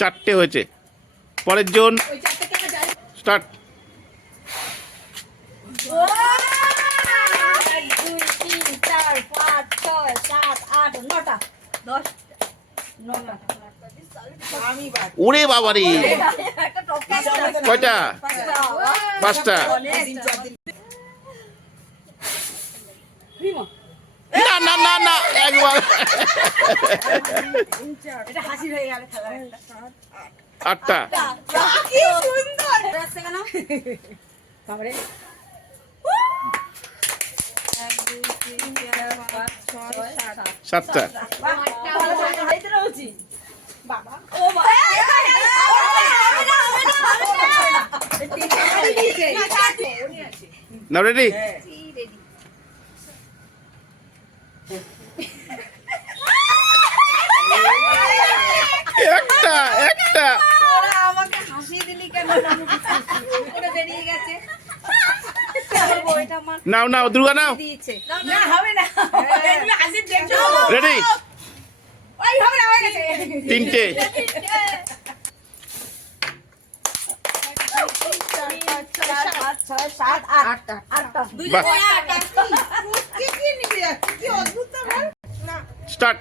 চারটে হয়েছে। পরের জন স্টার্ট। 1 2 3 4 5 6 7 8 9টা 10 9টা। ওরে বাবারে, কয়টা? 5টা। না না না না, একবার। 8টা। 7টা। নাও রেডি? একটা একটা আমাকে হাসি দিলি কেন? বেরিয়ে গেছে। নাও নাও দুর্গা নাও। না হবে না, তুমি হাসি দেখছো। রেডি? ওই হবে না, হয়ে গেছে। 3টে। 8টা। স্টার্ট।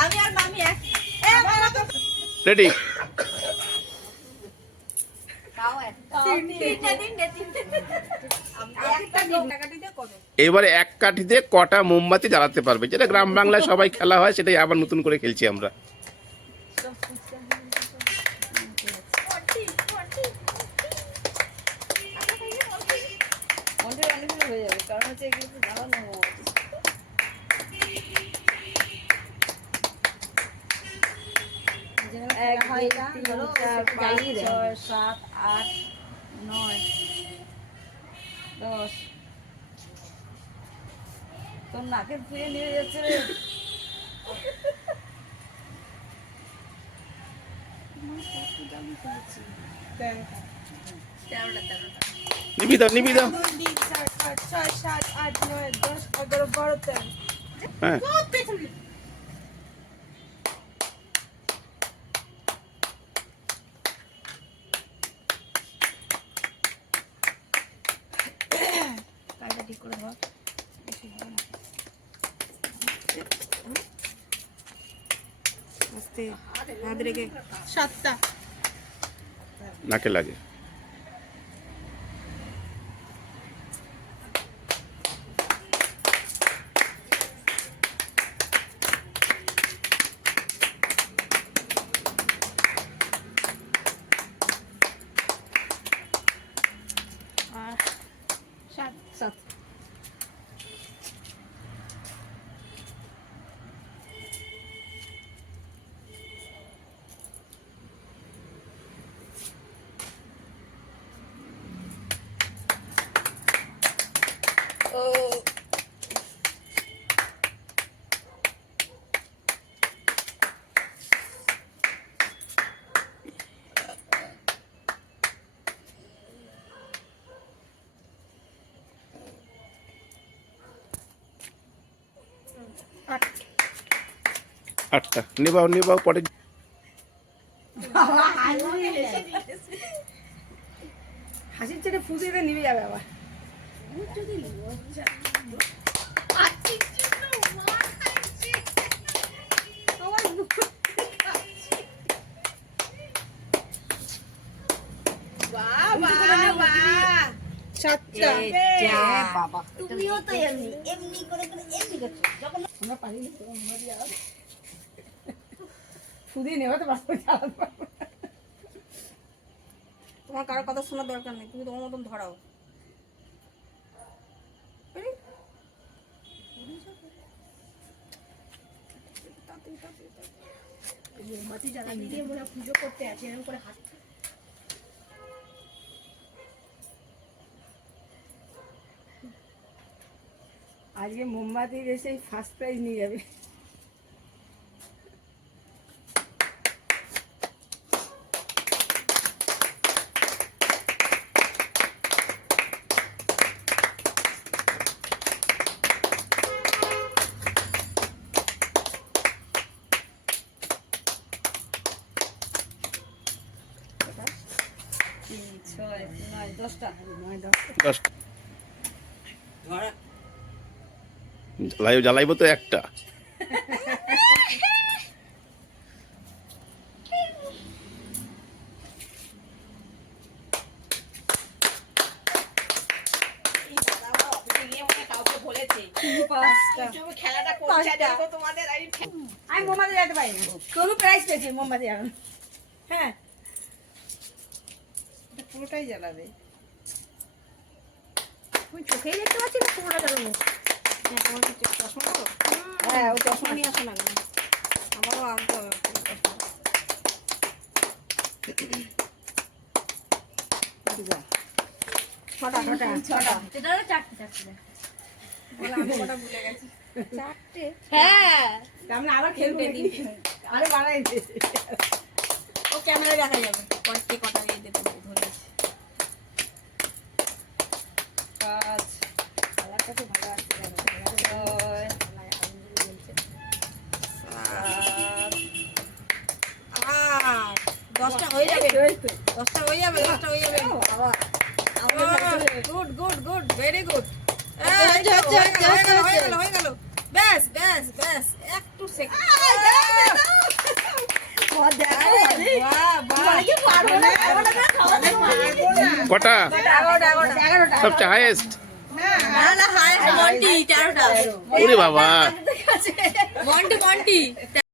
আমি আর মামি এক। রেডি? এবারে এক কাঠিতে কটা মোমবাতি জ্বালাতে পারবে, যেটা গ্রাম বাংলায় সবাই খেলা হয়, সেটাই আবার নতুন করে খেলছি আমরা। হয়ে যাবে, কারণ হচ্ছে এগুলো জ্বালানো। 1 2 3 4 5 6 7 8 9 10। তোর নাকের ফুয়ে নিয়ে যাচ্ছে রে। নিবি দাও নিবি দাও। 2 3 4 5 6 7 8 9 10 11 12 13। হ্যাঁ, কালটা ঠিক করে ধর। আস্তে হাত রেখে 7টা। নাকে লাগে। আর 7 7। আটটা। নিবাও নিবাও, পরে হাসির ছেড়ে ফুসে নিবে যাবে আবার। তুমিও তো এমনি এমনি করে এমনি করছো। যখন আমরা পারি না ফুদিয়ে নেওয়া তো বাস্তবে চালাতে পারবো। তোমার কারোর কথা শোনার দরকার নেই, তুমি তোমার মতন ধরাও। পুজো করতে আছে এরকম করে হাত। আজকে মোমবাতির এসে ফার্স্ট প্রাইজ নিয়ে যাবে। 10টা। 10টা জ্বালাইবো তো একটা। আমি মোমবাতি জ্বালাতে পারি না। তবু প্রাইজ পেয়েছি মোমবাতি জ্বালানো। হ্যাঁ, পুরোটাই জ্বালাবে। তুমি চোখেই দেখতে পাচ্ছি না পুরোটা জ্বালাবো। হ্যাঁ, ওই চশমা নিয়ে আসো না কেন? আমারও আনতে হবে চশমা। ছটা। এটা হলো চারটে। চারটে? হ্যাঁ। আমরা আবার খেলবে দিন। আরে বাড়াই দে। ও ক্যামেরায় দেখা যাবে কটা দিয়ে দিতে ধরেছি। 5 কালারটা তো ভালো আছে জানো। 10টা হয়ে যাবে। 10টা হয়ে যাবে। Good very good. হয়ে গেল। ব্যাস একটু সেকেন্ড। কটা 11টা। সবচেয়ে হাইয়েস্ট? না হাই মন্টি 13টা। ওরে বাবা মন্টি